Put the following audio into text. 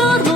short